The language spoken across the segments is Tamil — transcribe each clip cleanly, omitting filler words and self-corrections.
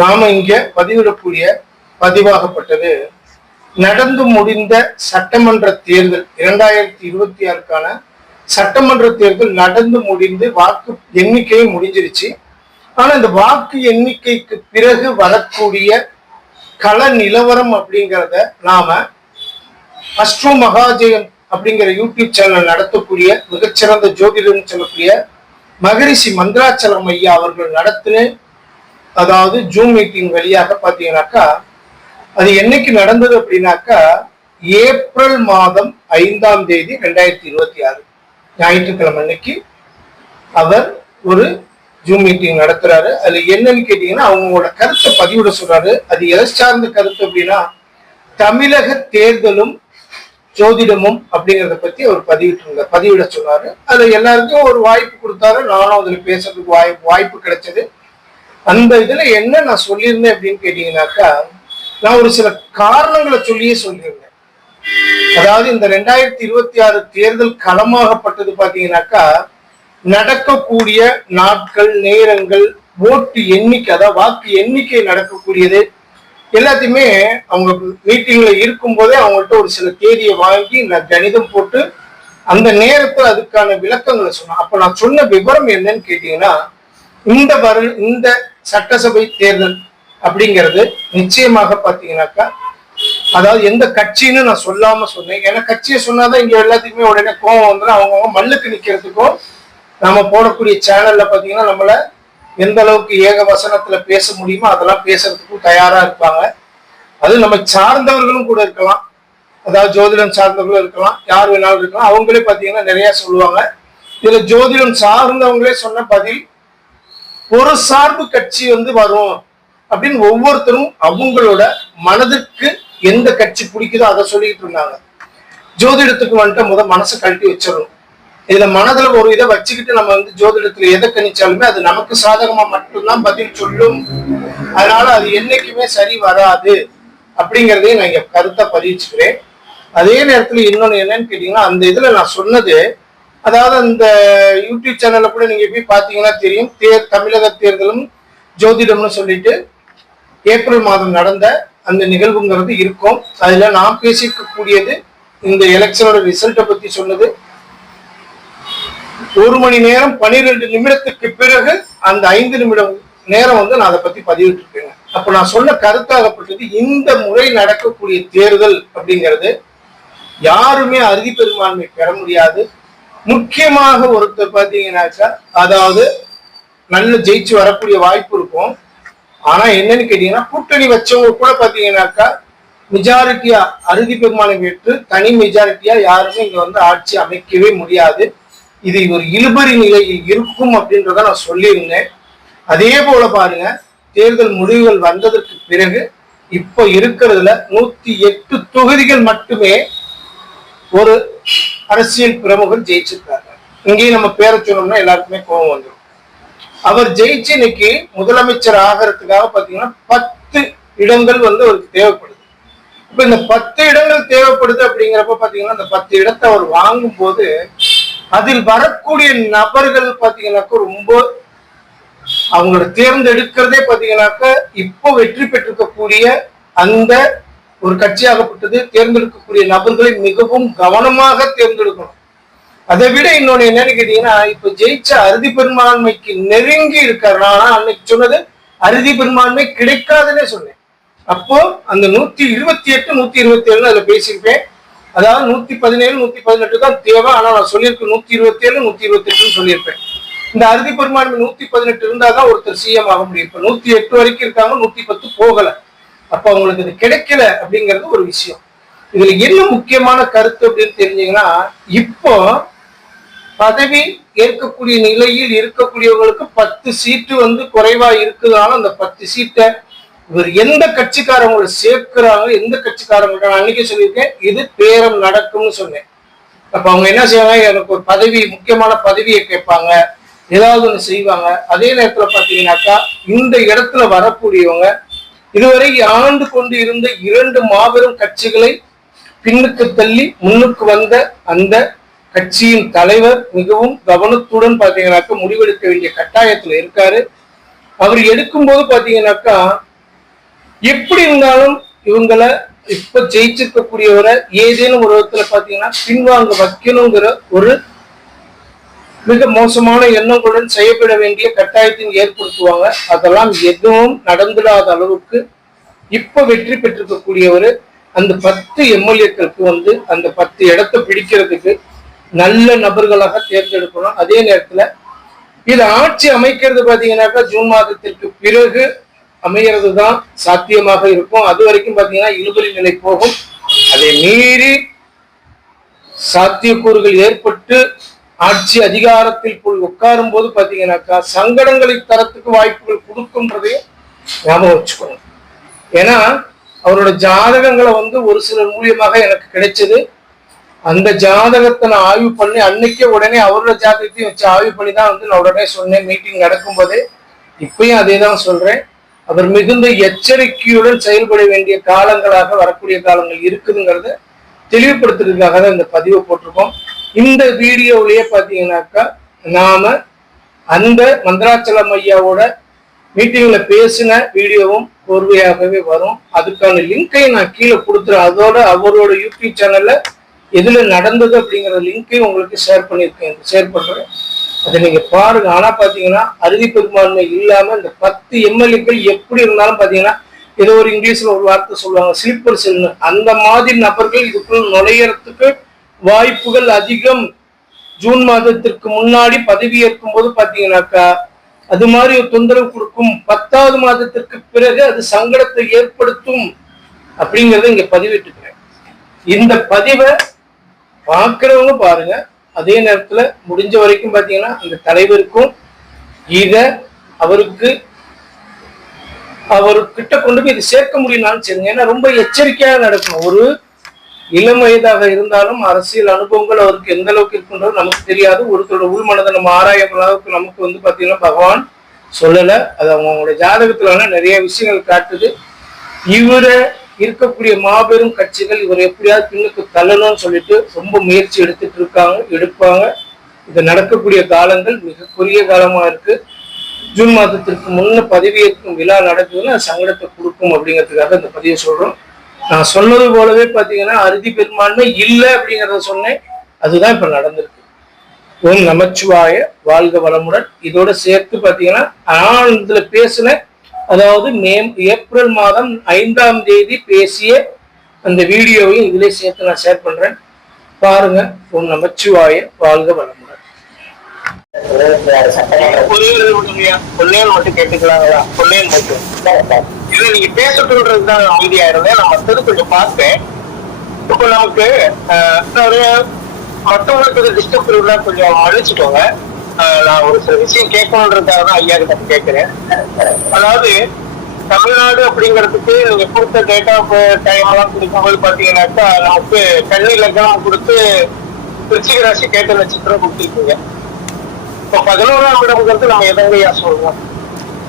நாம இங்க பதிவிடக்கூடிய பதிவாகப்பட்டது நடந்து முடிந்த சட்டமன்ற தேர்தல் 2026க்கான சட்டமன்ற தேர்தல் நடந்து முடிந்து வாக்கு எண்ணிக்கையும் முடிஞ்சிருச்சு. ஆனா இந்த வாக்கு எண்ணிக்கைக்கு பிறகு வரக்கூடிய கள நிலவரம் அப்படிங்கிறத நாம அஸ்ட்ரோ மகாஜெயம் அப்படிங்கிற யூடியூப் சேனல் நடத்தக்கூடிய மிகச்சிறந்த ஜோதிடம் சொல்லக்கூடிய மகரிஷி மந்திராச்சலம் ஐயா அவர்கள் நடத்தின அதாவது ஜூம் மீட்டிங் வழியாக பாத்தீங்கன்னாக்கா அது என்னைக்கு நடந்தது அப்படின்னாக்கா ஏப்ரல் மாதம் 5ஆம் தேதி 2026 ஞாயிற்றுக்கிழமை அன்னைக்கு அவர் ஒரு ஜூம் மீட்டிங் நடத்துறாரு. அதுல என்னன்னு கேட்டீங்கன்னா அவங்களோட கருத்தை பதிவிட சொல்றாரு. அது எதை சார்ந்த கருத்து அப்படின்னா தமிழக தேர்தலும் ஜோதிடமும் அப்படிங்கிறத பத்தி அவர் பதிவிட சொன்னாரு. அதுல எல்லாருக்கும் ஒரு வாய்ப்பு கொடுத்தாரு. நானும் அதுல பேசுறதுக்கு வாய்ப்பு கிடைச்சது. அந்த இதுல என்ன நான் சொல்லியிருந்தேன் அப்படின்னு கேட்டீங்கன்னாக்கா நான் ஒரு சில காரணங்களை சொல்லியிருந்தேன். அதாவது இந்த 2026 தேர்தல் களமாகப்பட்டது பாத்தீங்கன்னாக்கா நடக்கக்கூடிய நாட்கள் நேரங்கள் ஓட்டு எண்ணிக்கை அதாவது வாக்கு எண்ணிக்கை நடக்கக்கூடியது எல்லாத்தையுமே அவங்க மீட்டிங்ல இருக்கும் போதே அவங்கள்ட்ட ஒரு சில தேதியை வாங்கி நான் கணிதம் போட்டு அந்த நேரத்தில் அதுக்கான விளக்கங்களை சொன்னேன். அப்ப நான் சொன்ன விவரம் என்னன்னு கேட்டீங்கன்னா இந்த சட்டசபை தேர்தல் அப்படிங்கிறது நிச்சயமாக பாத்தீங்கன்னாக்கா அதாவது எந்த கட்சின்னு நான் சொல்லாம சொன்னேன். ஏன்னா கட்சியை சொன்னாதான் இங்க எல்லாத்துக்குமே உடனே கோவம் வந்துடும். அவங்கவுங்க மல்லுக்கு நிக்கிறதுக்கும் நம்ம போடக்கூடிய சேனல்ல பாத்தீங்கன்னா நம்மள எந்த அளவுக்கு ஏக வசனத்துல பேச முடியுமோ அதெல்லாம் பேசுறதுக்கும் தயாரா இருப்பாங்க. அது நம்ம சார்ந்தவர்களும் கூட இருக்கலாம், அதாவது ஜோதிடம் சார்ந்தவர்களும் இருக்கலாம், யார் வேணாலும் இருக்கலாம். அவங்களே பாத்தீங்கன்னா நிறைய சொல்லுவாங்க. இதுல ஜோதிடம் சார்ந்தவங்களே சொன்ன பதில் ஒரு சார்பு கட்சி வரும் அப்படின்னு ஒவ்வொருத்தரும் அவங்களோட மனதுக்கு எந்த கட்சி பிடிக்குதோ அதை சொல்லிட்டு இருந்தாங்க. ஜோதிடத்துக்கு வந்துட்டு மனசை கழட்டி வச்சிடணும். இதுல மனதுல ஒரு இதை வச்சுக்கிட்டு நம்ம ஜோதிடத்துல எதை கணிச்சாலுமே அது நமக்கு சாதகமா மட்டும்தான் பதில் சொல்லும். அதனால அது என்னைக்குமே சரி வராது அப்படிங்கிறதையும் நான் இங்க கருத்தை பதிவிச்சுக்கிறேன். அதே நேரத்துல இன்னொன்னு என்னன்னு கேட்டீங்கன்னா அந்த இதுல நான் சொன்னது அதாவது அந்த யூடியூப் சேனல்ல கூட நீங்க போய் பாத்தீங்கன்னா தெரியும். தமிழக தேர்தலும் ஜோதிடம்னு சொல்லிட்டு ஏப்ரல் மாதம் நடந்த அந்த நிகழ்வுங்கிறது இருக்கும். அதுல நான் பேசிக்கக்கூடியது இந்த எலெக்ஷனோட ரிசல்ட்டை பத்தி சொன்னது 1 மணி நேரம் 12 நிமிடத்துக்கு பிறகு அந்த 5 நிமிடம் நேரம் நான் அதை பத்தி பதிவிட்டு இருக்கேன். அப்ப நான் சொன்ன கருத்தாகப்பட்டது இந்த முறை நடக்கக்கூடிய தேர்தல் அப்படிங்கிறது யாருமே அறுதி பெரும்பான்மை பெற முடியாது. முக்கியமாக ஒருத்தர் பாத்தீங்கன்னாக்கா அதாவது நல்ல ஜெயிச்சு வரக்கூடிய வாய்ப்பு இருக்கும். ஆனா என்னன்னு கேட்டீங்கன்னா கூட்டணி வச்சவங்க கூட பாத்தீங்கன்னாக்கா மெஜாரிட்டியா அறுதி பெரும்பான்மை பெற்று தனி மெஜாரிட்டியா யாருமே இங்க ஆட்சி அமைக்கவே முடியாது. இது ஒரு இழுபறி நிலையில் இருக்கும் அப்படின்றத நான் சொல்லியிருந்தேன். அதே போல பாருங்க தேர்தல் முடிவுகள் வந்ததற்கு பிறகு இப்ப இருக்கிறதுல 108 தொகுதிகள் மட்டுமே ஒரு அரசியல் பிரமுகர் ஜெயிச்சிருக்காங்க. இங்கேயும் நம்ம பேரை சொன்னோம்னா எல்லாருக்குமே கோபம் வந்துடும். அவர் ஜெயிச்சு இன்னைக்கு முதலமைச்சர் ஆகிறதுக்காக பாத்தீங்கன்னா 10 இடங்கள் அவருக்கு தேவைப்படுது. இப்ப இந்த 10 இடங்கள் தேவைப்படுது அப்படிங்கிறப்ப பாத்தீங்கன்னா இந்த 10 இடத்தை அவர் வாங்கும் போது அதில் வரக்கூடிய நபர்கள் பாத்தீங்கன்னாக்கா ரொம்ப அவங்களோட தேர்ந்தெடுக்கிறதே பாத்தீங்கன்னாக்கா இப்போ வெற்றி பெற்றிருக்கக்கூடிய அந்த ஒரு கட்சியாகப்பட்டது தேர்ந்தெடுக்கக்கூடிய நபர்களை மிகவும் கவனமாக தேர்ந்தெடுக்கணும். அதை விட இன்னொன்னு என்னன்னு கேட்டீங்கன்னா இப்ப ஜெயிச்ச அறுதி பெரும்பான்மைக்கு நெருங்கி இருக்காரு. நான் அன்னைக்கு சொன்னது அறுதி பெரும்பான்மை கிடைக்காதுன்னே சொன்னேன். அப்போ அந்த 128 127 அதுல பேசியிருப்பேன். அதாவது 117 118 தான் தேவை. ஆனா நான் சொல்லியிருக்கேன் 127 128 சொல்லியிருப்பேன். இந்த அறுதி பெரும்பான்மை 118 இருந்தாதான் ஒருத்தர் சிஎம் ஆக முடியும். இப்ப 108 வரைக்கும் இருக்காங்க, 110 போகல. அப்ப அவங்களுக்கு இது கிடைக்கல அப்படிங்கிறது ஒரு விஷயம். இதுல என்ன முக்கியமான கருத்து அப்படின்னு தெரிஞ்சீங்கன்னா இப்போ பதவி ஏற்கக்கூடிய நிலையில் இருக்கக்கூடியவங்களுக்கு 10 சீட்டு குறைவா இருக்குதுனால அந்த 10 சீட்டை இவர் எந்த கட்சிக்காரங்களை சேர்க்கிறாங்க எந்த கட்சிக்காரங்க நான் அன்னைக்கு சொல்லியிருக்கேன் இது பேரம் நடக்கும்னு சொன்னேன். அப்ப அவங்க என்ன செய்வாங்க எனக்கு ஒரு பதவி முக்கியமான பதவியை கேட்பாங்க, ஏதாவது ஒண்ணு செய்வாங்க. அதே நேரத்துல பாத்தீங்கன்னாக்கா இந்த இடத்துல வரக்கூடியவங்க இதுவரை ஆண்டு கொண்டு இருந்த 2 மாபெரும் கட்சிகளை பின்னுக்கு தள்ளி முன்னுக்கு வந்த அந்த கட்சியின் தலைவர் மிகவும் கவனத்துடன் பாத்தீங்கன்னாக்க முடிவெடுக்க வேண்டிய கட்டாயத்துல இருக்காரு. அவர் எடுக்கும்போது பாத்தீங்கன்னாக்கா எப்படி இருந்தாலும் இவங்களை இப்ப ஜெயிச்சிருக்கக்கூடியவரை ஏதேனும் ஒரு விதத்துல பாத்தீங்கன்னா பின்வாங்க வைக்கணுங்கிற ஒரு மிக மோசமான எண்ணங்களுடன் செய்யப்பட வேண்டிய கட்டாயத்தின் ஏற்படுத்துவாங்க. அதெல்லாம் எதுவும் நடந்துடாத அளவுக்கு இப்ப வெற்றி பெற்றிருக்கக்கூடியவர் அந்த 10 எம்எல்ஏக்களுக்கு அந்த 10 இடத்தை பிடிக்கிறதுக்கு நல்ல நபர்களாக தேர்ந்தெடுக்கணும். அதே நேரத்துல இது ஆட்சி அமைக்கிறது பாத்தீங்கன்னாக்கா ஜூன் மாதத்திற்கு பிறகு அமைகிறது தான் சாத்தியமாக இருக்கும். அது வரைக்கும் பாத்தீங்கன்னா இழுபறி நிலை போகும். அதை மீறி சாத்தியக்கூறுகள் ஏற்பட்டு ஆட்சி அதிகாரத்தில் போய் உட்காரும் போது பாத்தீங்கன்னாக்கா சங்கடங்களை தரத்துக்கு வாய்ப்புகள் கொடுக்கும்ன்றதையும் ஞாபகம் வச்சுக்கணும். ஏன்னா அவரோட ஜாதகங்களை ஒரு சிலர் மூலியமாக எனக்கு கிடைச்சது. அந்த ஜாதகத்தை நான் ஆய்வு பண்ணி அன்னைக்கே உடனே அவரோட ஜாதகத்தையும் வச்சு ஆய்வு பண்ணி தான் நான் உடனே சொன்னேன் மீட்டிங் நடக்கும் போதே. இப்பயும் அதே தான் சொல்றேன். அவர் மிகுந்த எச்சரிக்கையுடன் செயல்பட வேண்டிய காலங்களாக வரக்கூடிய காலங்கள் இருக்குதுங்கிறத தெளிவுபடுத்துறதுக்காக தான் இந்த பதிவை போட்டிருக்கோம். இந்த வீடியோவிலேயே பாத்தீங்கன்னாக்கா நாம அந்த மந்திராச்சலம் ஐயாவோட மீட்டிங்ல பேசின வீடியோவும் கோர்வையாகவே வரும். அதுக்கான லிங்கை நான் கீழே கொடுத்துறேன். அதோட அவரோட யூடியூப் சேனல்ல எதுல நடந்தது அப்படிங்கிற லிங்கையும் உங்களுக்கு ஷேர் பண்றேன். அதை நீங்க பாருங்க. ஆனா பாத்தீங்கன்னா அறுதி பெரும்பான்மை இல்லாம இந்த 10 எம்எல்ஏக்கள் எப்படி இருந்தாலும் பாத்தீங்கன்னா ஏதோ ஒரு இங்கிலீஷ்ல ஒரு வார்த்தை சொல்லுவாங்க ஸ்லீப்பர் செல்னு, அந்த மாதிரி நபர்கள் இதுக்குள் நுழையறதுக்கு வாய்ப்புகள் அதிகம். ஜூன் மாதத்திற்கு முன்னாடி பதவி ஏற்கும் போது பாத்தீங்கன்னாக்கா அது மாதிரி ஒரு தொந்தரவு கொடுக்கும். 10வது மாதத்திற்கு பிறகு அது சங்கடத்தை ஏற்படுத்தும் அப்படிங்கறத இங்க பதிவிட்டுக்கிறேன். இந்த பதிவை பார்க்கிறவங்க பாருங்க. அதே நேரத்துல முடிஞ்ச வரைக்கும் பாத்தீங்கன்னா அந்த தலைவருக்கும் இத அவர்கிட்ட கொண்டு போய் இது சேர்க்க முடியும்னாலும் சரிங்க. ஏன்னா ரொம்ப எச்சரிக்கையாக நடக்கணும். ஒரு இளம் வயதாக இருந்தாலும் அரசியல் அனுபவங்கள் அவருக்கு எந்த அளவுக்கு இருக்குன்றது நமக்கு தெரியாது. ஒருத்தரோட உள்மனதை நம்ம ஆராயும் அளவுக்கு நமக்கு பாத்தீங்கன்னா பகவான் சொல்லல. அது அவங்களுடைய ஜாதகத்துல நிறைய விஷயங்கள் காட்டுது. இவரை இருக்கக்கூடிய மாபெரும் கட்சிகள் இவர் எப்படியாவது பின்னுக்கு தள்ளணும்னு சொல்லிட்டு ரொம்ப முயற்சி எடுப்பாங்க. இது நடக்கக்கூடிய காலங்கள் மிக குறுகிய காலமா இருக்கு. ஜூன் மாதத்திற்கு முன்ன பதவியேற்கும் விழா நடக்குதுன்னா சங்கடத்தை கொடுக்கும் அப்படிங்கிறதுக்காக இந்த பதிவை சொல்றோம். நான் சொன்னது போலவே பாத்தீங்கன்னா அறுதி பெரும்பான்மை இல்லை அப்படிங்கிறத சொன்னேன். அதுதான் இப்ப நடந்திருக்கு. ஓம் நமச்சிவாய, வாழ்க வளமுடன். இதோட சேர்த்து பாத்தீங்கன்னா நான் இதுல பேசின, அதாவது ஏப்ரல் மாதம் 5ஆம் தேதி பேசிய அந்த வீடியோவையும் இதுல சேர்த்து நான் ஷேர் பண்றேன். பாருங்க. ஓம் நமச்சிவாய, வாழ்க வளமுடன். மட்டும் கேட்டுக்கலாங்களா? மட்டும் இது நீங்க பேச சொல்றதுதான் அமைதியா இருந்தேன். நான் மற்றது கொஞ்சம் பார்த்தேன். இப்போ நமக்கு மற்றவங்களுக்கு டிஸ்டர்ப் இருந்தா கொஞ்சம் மன்னிச்சுக்கோங்க. நான் ஒரு சில விஷயம் கேட்கணுன்றதுக்காக தான் ஐயா கிட்ட கேட்கிறேன். அதாவது தமிழ்நாடு அப்படிங்கிறதுக்கு நீங்க கொடுத்த டேட் ஆஃப் டைம் எல்லாம் கொடுக்கும்போது பாத்தீங்கன்னாக்கா நமக்கு கன்னி லக்னம் கொடுத்து விருச்சிக ராசி கேட்ட நட்சத்திரம் கொடுத்துருக்கீங்க. இப்போ 11ஆம் இடம்ங்கிறது நம்ம எதங்கையா சொல்றோம்?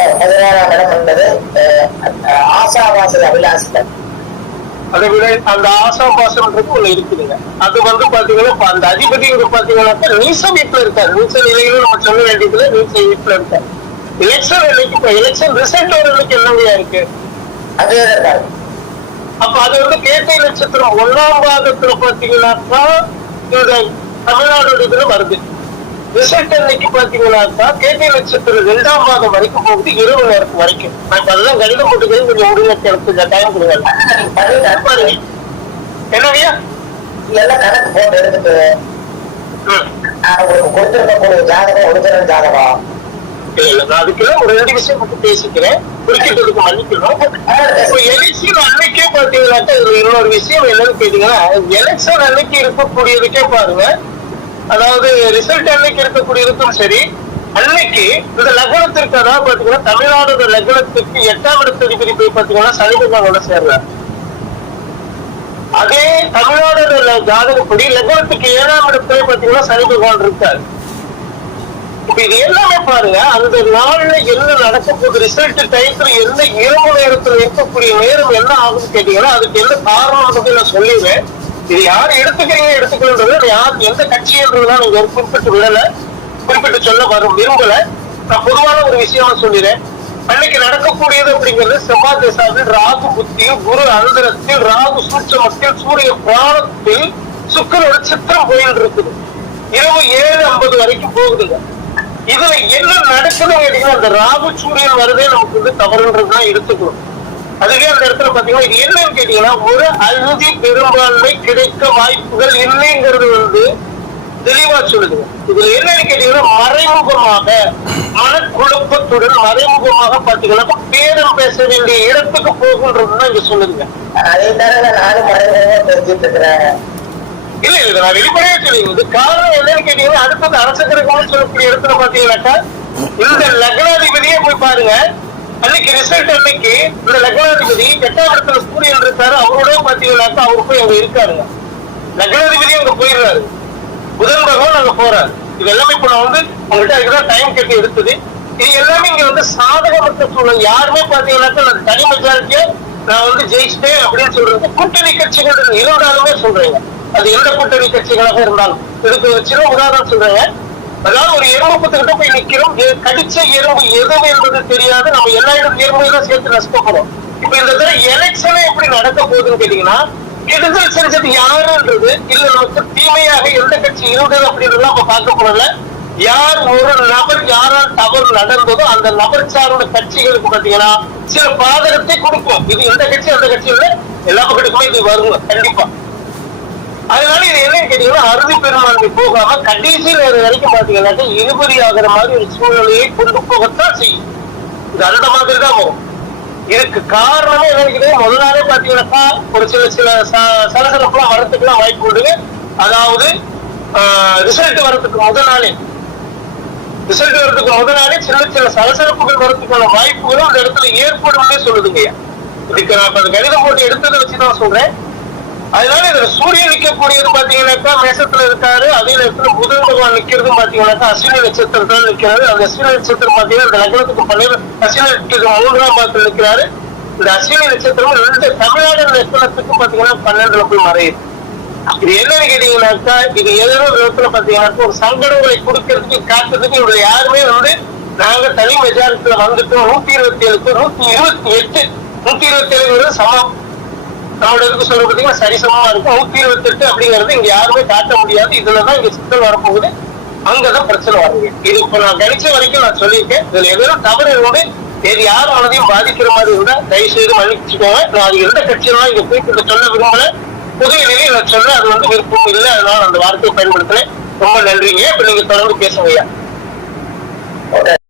11ஆம் இடம் என்பது ஆசாவாசல் அபிலாஷிகள். அதை விட அந்த ஆசாபாசம்ன்றது ஒண்ணு இருக்குதுங்க. அது பாத்தீங்கன்னா அந்த அதிபதி பாத்தீங்கன்னாக்கா நீச வீட்டுல இருக்காரு. நீச நிலையிலும் நம்ம சொல்ல வேண்டியதுல நீச வீட்டுல இருக்காரு. எலெக்ஷன் இன்னைக்கு இப்ப எலெக்ஷன் ரிசல்ட் ஒரு இன்னைக்கு என்னவையா இருக்கு? அது அப்ப அது கேட்டை நட்சத்திரம் 1ஆம் பாகத்துல பாத்தீங்கன்னாக்கா இந்த தமிழ்நாடு இதுல வருது. ரிசல்ட் அன்னைக்கு பாத்தீங்கன்னாக்கா கேட்டை நட்சத்திரம் 2ஆம் பாகம் வரைக்கும் போகுது, இரவு நேரத்து வரைக்கும். நான் அதெல்லாம் கணிதம் போட்டுக்கிறேன். கொஞ்சம் உடனே எடுத்து டைம் கொடுங்க. என்னவையா எல்லாம் கணக்கு போட்டு எடுத்துட்டு கொடுத்திருக்கக்கூடிய ஜாதகம் ஒரிஜினல் ஜாதகம் இல்ல. நான் அதுக்கெல்லாம் ஒரு 2 விஷயம் மட்டும் பேசிக்கிறேன். குறிப்பிட்டதுக்கு மன்னிக்கணும். இப்போ எலெக்ஷன் அன்னைக்கே பாத்தீங்கன்னாக்கா இதுல இன்னொரு விஷயம் என்னன்னு கேட்டீங்கன்னா எலெக்ஷன் அன்னைக்கு இருக்கக்கூடியதுக்கே பாருங்க. அதாவது ரிசல்ட் அன்னைக்கு இருக்கக்கூடியதுக்கும் சரி, அன்னைக்கு இந்த லக்னத்திற்கு அதாவது பாத்தீங்கன்னா தமிழ்நாடு லக்னத்திற்கு 8ஆம் இடத்ததிபதி போய் பாத்தீங்கன்னா சனி பகவானோட சேர்றார். அதே தமிழ்நாடு ஜாதகப்படி லக்னத்துக்கு 7ஆம் இடத்துல பாத்தீங்கன்னா சனி பகவான் இருக்காரு. இப்ப இது எல்லாமே பாருங்க அந்த நாள்ல என்ன நடக்க போகுது, ரிசல்ட் டைத்துல என்ன இரவு நேரத்துல இருக்கக்கூடிய நேரம் என்ன ஆகுதுன்னு கேட்டீங்கன்னா அதுக்கு என்ன காரணம் நான் சொல்லிடுவேன். இது யாரு எடுத்துக்கிறீங்க எடுத்துக்கிறது யார் எந்த கட்சின்றதுதான் நீங்க குறிப்பிட்டு சொல்ல விரும்பல. நான் பொதுவான ஒரு விஷயம் சொல்லிடுறேன். அன்னைக்கு நடக்கக்கூடியது அப்படிங்கிறது செவ்வாய் திசாவில் ராகு புத்தியில், குரு அந்தரத்தில், ராகு சூட்சமத்தில், சூரிய பிராணத்தில், சுக்கிரனோட சித்திரம் போயிட்டு இருக்குது. இரவு 7:50 வரைக்கும் போகுதுங்க. இதுல என்ன நடக்குதுன்னு கேட்டீங்கன்னா, அந்த ராகு சூரியன் வருதே நமக்கு வந்து தவறுன்றதுதான் எடுத்துக்கணும். அதுவே அந்த இடத்துல பாத்தீங்கன்னா இது என்னன்னு கேட்டீங்கன்னா, ஒரு அறுதி பெரும்பான்மை கிடைக்க வாய்ப்புகள் இல்லைங்கிறது வந்து தெளிவா சொல்லுது. இதுல என்னன்னு கேட்டீங்கன்னா, மறைமுகமாக மனக்குழப்பத்துடன் மறைமுகமாக பாத்தீங்கன்னா பேரம் பேச வேண்டிய இடத்துக்கு போகுன்றதுதான் இங்க சொல்லுதுங்க. அதே தானே நானும் மறைமுகமா பேசிட்டு இருக்கிறேன். இல்ல இல்ல நான் வெளிப்படையா சொல்லிடுது. காரணம் என்னன்னு கேட்டீங்கன்னா, அடுத்தது அரச கிரகம்னு சொல்லக்கூடிய இடத்துல பாத்தீங்கன்னாக்கா, இந்த லக்னாதிபதியே போய் பாருங்க. அன்னைக்கு ரிசல்ட் அன்னைக்கு இந்த லக்னாதிபதி 8ஆம் இடத்துல சூரியன் இருக்காரு. அவரோட பாத்தீங்கன்னாக்கா அவர் போய் அங்க இருக்காருங்க. லக்னாதிபதி அங்க போயிடுறாரு. புதன் பகவான் அங்க போறாரு. இது எல்லாமே இப்ப நான் வந்து உங்கள்கிட்ட அதுக்குதான் டைம் கேட்டு எடுத்தது. இது எல்லாமே இங்க வந்து சாதகமற்ற சூழல். யாருமே பாத்தீங்கன்னாக்கா நான் தனி மெஜாரிட்டியா நான் வந்து ஜெயிச்சிட்டேன் அப்படின்னு சொல்றது கூட்டணி கட்சிகள் இருந்தாலுமே சொல்றேங்க. அது எந்த கூட்டணி கட்சிகளாக இருந்தாலும். இதுக்கு ஒரு சின்ன உதாரணம் சொல்றேங்க. அதாவது ஒரு எறும்பு புத்துக்கிட்ட போய் நிக்கிறோம். கடிச்ச எறும்பு எது என்பது தெரியாது. நம்ம எல்லா இடத்துல எறும்பையும் சேர்த்து நஷ்டப்படும். இப்ப இந்த தடவை எலெக்ஷனே எப்படி நடக்க போகுதுன்னு கேட்டீங்கன்னா, கெடுதல் செஞ்சது யாருன்றது இல்ல, நமக்கு தீமையாக எந்த கட்சி இருந்தது அப்படின்றதுலாம் நம்ம பார்க்க போறல. யார் ஒரு நபர் யாரால் தவறு நடந்ததோ அந்த நபர் சார்ந்த கட்சிகளுக்கு பாத்தீங்கன்னா சில பாதகத்தை கொடுக்கும். இது எந்த கட்சி அந்த கட்சி இல்ல, எல்லா பக்கத்துக்குமே இது வருங்க கண்டிப்பா. அதனால இது என்னன்னு கேட்டீங்கன்னா, அறுதி பெரும்பான்மை போகாம கடைசி நேரம் வரைக்கும் பாத்தீங்கன்னா இழுபறி ஆகிற மாதிரி ஒரு சூழ்நிலையை கொண்டு போகத்தான் செய்யும். இது அந்த மாதிரி தான் வரும். இதுக்கு காரணமே என்னன்னு முதல் நாளே பாத்தீங்கன்னாக்கா ஒரு சில சலசலப்புலாம் வரத்துக்குலாம் வாய்ப்பு உண்டு. அதாவது ரிசல்ட் வரத்துக்கு முதல் நாளே சின்ன சலசலப்புகள் வரத்துக்கான வாய்ப்புகளும் அந்த இடத்துல ஏற்படும் சொல்லுதுங்க. இதுக்கு நான் கணிதம் போட்டு எடுத்ததை வச்சுதான் சொல்றேன். அதனால இதுல சூரியன் நிக்கக்கூடியது பாத்தீங்கன்னாக்கா மேசத்துல இருக்காரு. அதே நேரத்துல புதன் பகவான் நிக்கிறது பாத்தீங்கன்னாக்கா அஸ்வினி நட்சத்திரத்துல நிக்கிறாரு. அந்த அஸ்வினி நட்சத்திரம் பாத்தீங்கன்னா இந்த லக்னத்துக்கு 12 அஸ்வினி நட்சத்திரம் 3ஆம் பாதத்துல நிக்கிறாரு. இந்த அஸ்வினி நட்சத்திரம் ரெண்டு தமிழ்நாடு லட்சணத்துக்கு பாத்தீங்கன்னா 12ல போய் மறையுது. இது என்னன்னு கேட்டீங்கன்னாக்கா, இது ஏதோ விதத்துல பாத்தீங்கன்னாக்கா ஒரு சங்கடங்களை கொடுக்கறதுக்கு காட்டுறதுக்கு இவங்க யாருமே வந்து நாங்க தனி மெஜாரிட்டியில வந்துட்டோம் 127க்கு 128 127 சமம் நம்மளோட இதுக்கு சொல்ல பார்த்தீங்கன்னா சரிசமமா இருக்கும். 128 அப்படிங்கிறது இங்க யாருமே காட்ட முடியாது. இதுலதான் இங்க சிக்கல் வரப்போகுது. அங்கதான் பிரச்சனை வருது. இது இப்ப நான் கணிச்ச வரைக்கும் நான் சொல்லியிருக்கேன். இதுல எதுவும் தவறு இருந்து வேறு யார் மனதையும் பாதிக்கிற மாதிரி இருந்தா தயவு செய்து மன்னிச்சுக்கோங்க. நான் அது எந்த கட்சியெல்லாம் இங்க போயிட்டு சொல்ல விரும்பல. புதிய நிலையை நான் சொல்ல அது வந்து விருப்பம் இல்லை. அதனால அந்த வார்த்தையை பயன்படுத்துறேன். ரொம்ப நன்றிங்க. இப்ப நீங்க தொடர்ந்து பேசுங்க.